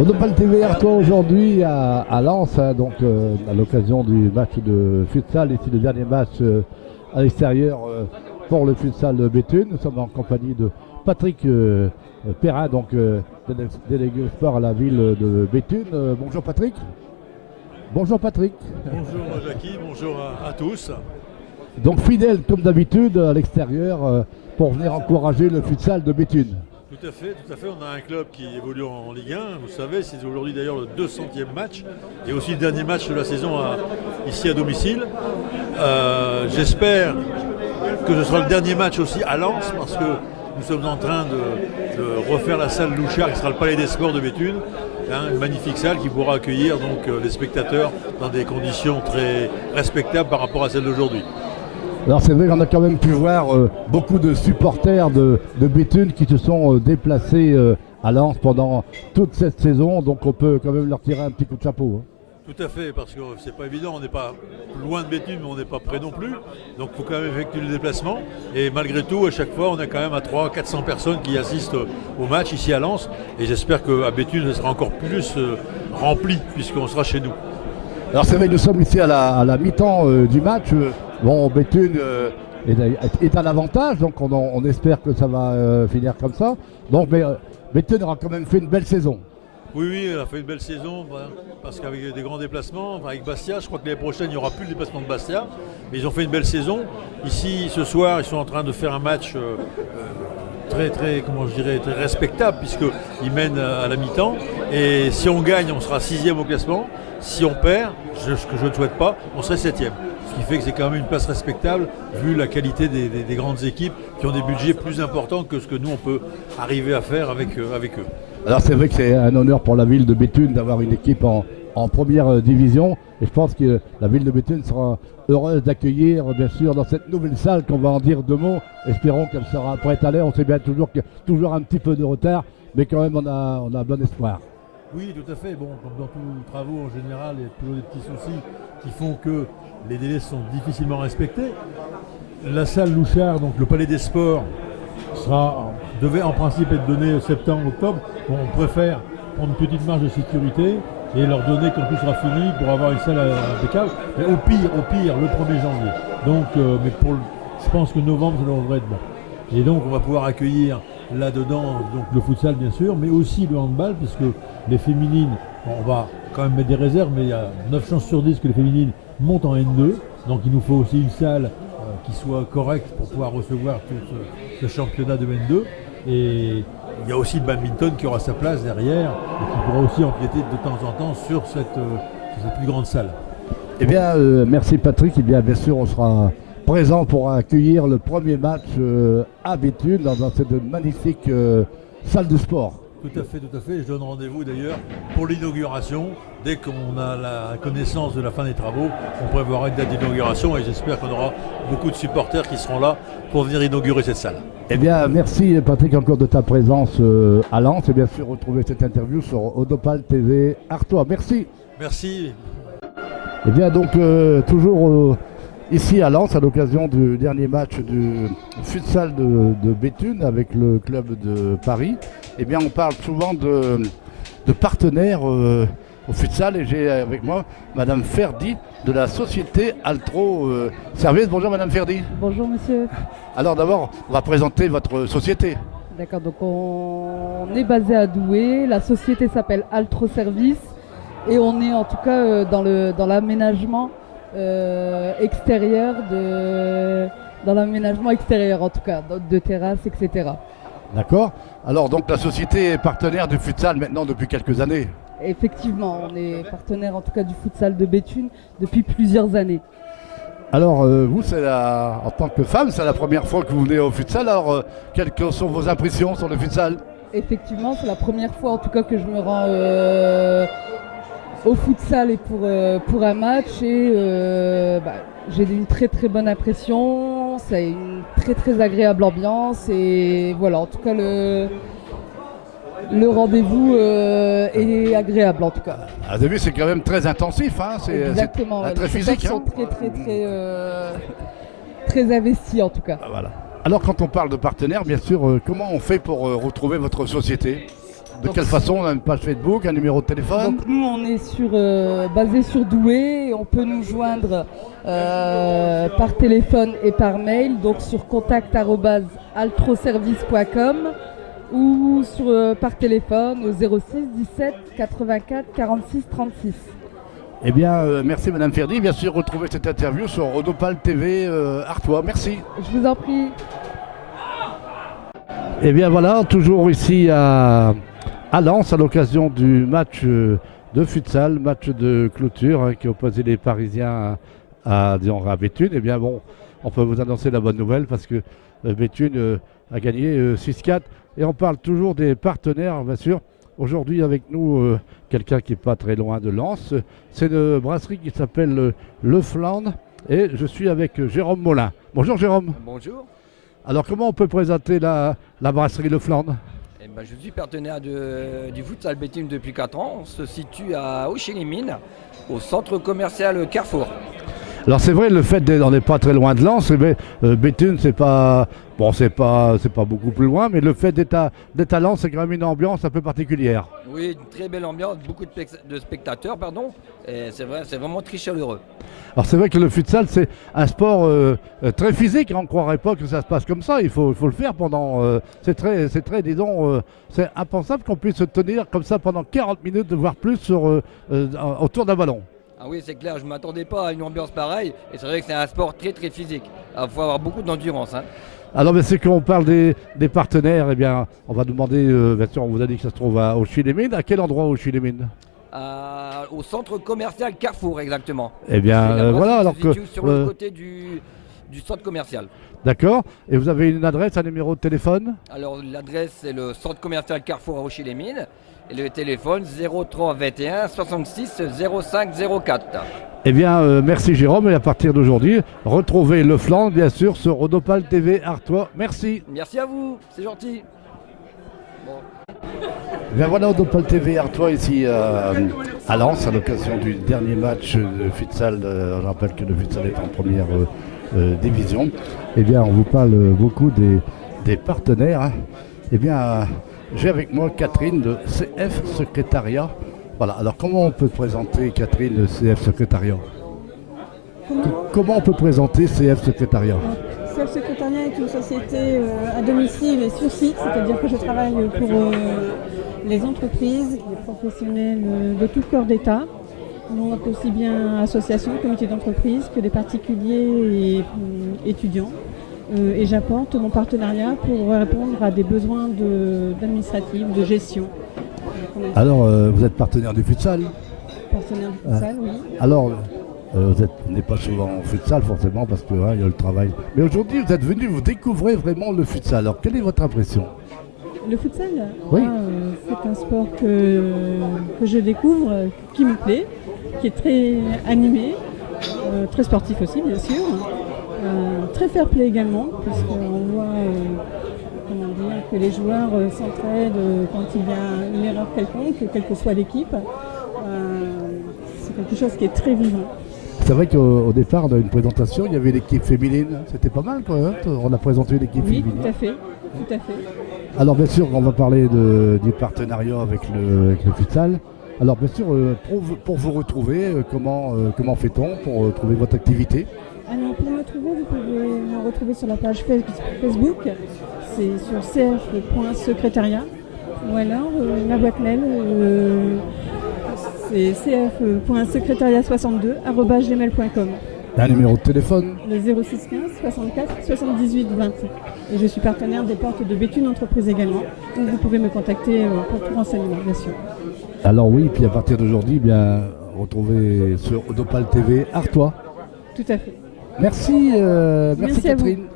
Odopal TV Artois aujourd'hui à Lens, hein, donc à l'occasion du match de futsal, ici le dernier match à l'extérieur pour le futsal de Béthune. Nous sommes en compagnie de Patrick Perrin, donc délégué au sport à la ville de Béthune. Bonjour Patrick. Bonjour Patrick. Bonjour Jackie, bonjour à tous. Donc fidèle comme d'habitude à l'extérieur pour venir encourager le futsal de Béthune. Tout à fait. On a un club qui évolue en Ligue 1. Vous savez, c'est aujourd'hui d'ailleurs le 200e match et aussi le dernier match de la saison ici à domicile. J'espère que ce sera le dernier match aussi à Lens parce que nous sommes en train de refaire la salle Louchard qui sera le Palais des Sports de Béthune. Une magnifique salle qui pourra accueillir donc, les spectateurs dans des conditions très respectables par rapport à celle d'aujourd'hui. Alors c'est vrai qu'on a quand même pu voir beaucoup de supporters de Béthune qui se sont déplacés à Lens pendant toute cette saison, donc on peut quand même leur tirer un petit coup de chapeau. Tout à fait, parce que c'est pas évident, on n'est pas loin de Béthune, mais on n'est pas près non plus, donc il faut quand même effectuer le déplacement, et malgré tout, à chaque fois, on a quand même à 300-400 personnes qui assistent au match ici à Lens, et j'espère qu'à Béthune, ce sera encore plus rempli, puisqu'on sera chez nous. Alors c'est vrai que nous sommes ici à la mi-temps du match. Bon, Béthune est à l'avantage, donc on espère que ça va finir comme ça. Donc Béthune aura quand même fait une belle saison. Oui, elle a fait une belle saison, parce qu'avec des grands déplacements, avec Bastia, je crois que l'année prochaine, il n'y aura plus le déplacement de Bastia, mais ils ont fait une belle saison. Ici, ce soir, ils sont en train de faire un match très respectable, puisqu'ils mènent à la mi-temps. Et si on gagne, on sera 6e au classement. Si on perd, ce que je ne souhaite pas, on serait 7e. Ce qui fait que c'est quand même une place respectable, vu la qualité des grandes équipes qui ont des budgets plus importants que ce que nous, on peut arriver à faire avec eux. Alors c'est vrai que c'est un honneur pour la ville de Béthune d'avoir une équipe en première division. Et je pense que la ville de Béthune sera heureuse d'accueillir, bien sûr, dans cette nouvelle salle qu'on va en dire deux mots. Espérons qu'elle sera prête à l'air. On sait bien toujours qu'il y a toujours un petit peu de retard, mais quand même on a bon espoir. Oui, tout à fait. Bon, comme dans tous les travaux en général, il y a toujours des petits soucis qui font que les délais sont difficilement respectés. La salle Louchard, donc le Palais des Sports, devait en principe être donné septembre-octobre. Bon, on préfère prendre une petite marge de sécurité et leur donner quand tout sera fini pour avoir une salle impeccable. Mais au pire, le 1er janvier. Donc, je pense que novembre, ça devrait être bon. Et donc, on va pouvoir accueillir là-dedans donc le futsal, bien sûr, mais aussi le handball, puisque les féminines, on va quand même mettre des réserves, mais il y a 9 chances sur 10 que les féminines montent en N2. Donc, il nous faut aussi une salle qui soit correcte pour pouvoir recevoir tout ce championnat de N2. Et il y a aussi le badminton qui aura sa place derrière et qui pourra aussi empiéter de temps en temps sur cette plus grande salle. Eh bien, merci Patrick. Eh bien sûr, on sera présent pour accueillir le premier match à Béthune dans cette magnifique salle de sport. Tout à fait. Je donne rendez-vous d'ailleurs pour l'inauguration. Dès qu'on a la connaissance de la fin des travaux, on prévoira une date d'inauguration et j'espère qu'on aura beaucoup de supporters qui seront là pour venir inaugurer cette salle. Eh bien, merci Patrick encore de ta présence à Lens et bien sûr retrouver cette interview sur Odopal TV Artois. Merci. Merci. Eh bien donc toujours ici à Lens à l'occasion du dernier match du futsal de Béthune avec le club de Paris. Eh bien on parle souvent de partenaires au futsal et j'ai avec moi Madame Ferdi de la société Altro Service. Bonjour Madame Ferdi. Bonjour monsieur. Alors d'abord on va présenter votre société. D'accord, donc on est basé à Douai, la société s'appelle Altro Service et on est en tout cas dans l'aménagement extérieur en tout cas, de terrasses, etc. D'accord. Alors donc la société est partenaire du futsal maintenant depuis quelques années. Effectivement, on est partenaire en tout cas du futsal de Béthune depuis plusieurs années. Alors vous, en tant que femme, c'est la première fois que vous venez au futsal. Alors quelles sont vos impressions sur le futsal? Effectivement, c'est la première fois en tout cas que je me rends au futsal et pour un match et j'ai une très très bonne impression, c'est une très très agréable ambiance et voilà, en tout cas le rendez-vous est agréable en tout cas. À début c'est quand même très intensif, hein, exactement, très physique. Les sont très investis en tout cas. Voilà. Alors quand on parle de partenaires, bien sûr, comment on fait pour retrouver votre société? De quelle façon? On a une page Facebook, un numéro de téléphone? Donc nous on est basé sur Douai, on peut nous joindre par téléphone et par mail, donc sur contact@altroservice.com ou par téléphone au 06 17 84 46 36. Eh bien, merci Madame Ferdi. Bien sûr, retrouvez cette interview sur Rodopal TV Artois. Merci. Je vous en prie. Eh bien voilà, toujours ici à Lens à l'occasion du match de futsal, match de clôture qui opposait les Parisiens à Béthune. Eh bien bon, on peut vous annoncer la bonne nouvelle parce que Béthune a gagné 6-4 et on parle toujours des partenaires bien sûr. Aujourd'hui avec nous quelqu'un qui n'est pas très loin de Lens, c'est une brasserie qui s'appelle Le Flandre et je suis avec Jérôme Molin. Bonjour Jérôme. Bonjour. Alors comment on peut présenter la brasserie Le Flandre? Eh ben, je suis partenaire du futsal Béthune depuis 4 ans. On se situe à Auchy-les-Mines, au centre commercial Carrefour. Alors c'est vrai, le fait on n'est pas très loin de Lens, mais Béthune c'est pas beaucoup plus loin, mais le fait d'être à Lens c'est quand même une ambiance un peu particulière. Oui, une très belle ambiance, beaucoup de spectateurs, pardon. Et c'est vrai, c'est vraiment très chaleureux. Alors c'est vrai que le futsal c'est un sport très physique, on ne croirait pas que ça se passe comme ça, il faut le faire pendant, c'est très disons, c'est impensable qu'on puisse se tenir comme ça pendant 40 minutes, voire plus autour d'un ballon. Ah oui, c'est clair, je ne m'attendais pas à une ambiance pareille. Et c'est vrai que c'est un sport très très physique. Il faut avoir beaucoup d'endurance. Hein. Alors, mais c'est qu'on parle des partenaires, eh bien, on va demander, bien sûr, on vous a dit que ça se trouve à Auchy-les-Mines. À quel endroit Auchy-les-Mines? Au centre commercial Carrefour, exactement. Eh bien, voilà, alors que... sur le côté du centre commercial. D'accord. Et vous avez une adresse, un numéro de téléphone? Alors, l'adresse, c'est le centre commercial Carrefour à Auchy-les-Mines. Et le téléphone 03 21 66 05 04. Eh bien, merci Jérôme. Et à partir d'aujourd'hui, retrouvez Le Flandre, bien sûr, sur Rodopal TV Artois. Merci. Merci à vous, c'est gentil. Bon. Bien voilà, Rodopal TV Artois ici à Lens, à l'occasion du dernier match de futsal. Je rappelle que le futsal est en première division. Eh bien, on vous parle beaucoup des partenaires. Hein. Eh bien... j'ai avec moi Catherine de CF Secrétariat. Voilà, alors comment on peut présenter Catherine de CF Secrétariat? Comment on peut présenter CF Secrétariat? CF Secrétariat est une société à domicile et sur site, c'est-à-dire que je travaille pour les entreprises, les professionnels de tout corps d'État, donc aussi bien associations, comités d'entreprise que des particuliers et étudiants. Et j'apporte mon partenariat pour répondre à des besoins d'administratifs, de gestion. Alors, vous êtes partenaire du futsal? Partenaire du futsal, oui. Alors, vous n'êtes pas souvent en futsal forcément parce qu'il y a le travail. Mais aujourd'hui, vous êtes venu, vous découvrez vraiment le futsal. Alors, quelle est votre impression? Le futsal, oui. C'est un sport que je découvre, qui me plaît, qui est très animé, très sportif aussi, bien sûr. Très fair play également, puisqu'on voit que les joueurs s'entraident quand il y a une erreur quelconque, quelle que soit l'équipe. C'est quelque chose qui est très vivant. C'est vrai qu'au départ, dans une présentation, il y avait l'équipe féminine. C'était pas mal quand même. On a présenté l'équipe féminine. Oui, tout à fait. Alors bien sûr, on va parler du partenariat avec le futsal. Alors bien sûr, pour vous retrouver, comment fait-on pour trouver votre activité? Alors pour me trouver, vous pouvez me retrouver sur la page Facebook, c'est sur cf.secrétariat, ou alors ma boîte mail, c'est cf.secrétariat62@gmail.com. Un numéro de téléphone? Le 06 15 64 78 20. Et je suis partenaire des portes de Béthune Entreprise également, donc vous pouvez me contacter pour tout renseignement, bien sûr. Alors oui, puis à partir d'aujourd'hui, bien retrouvez sur Rodopal TV Artois. Tout à fait. Merci Catherine.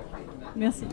Merci.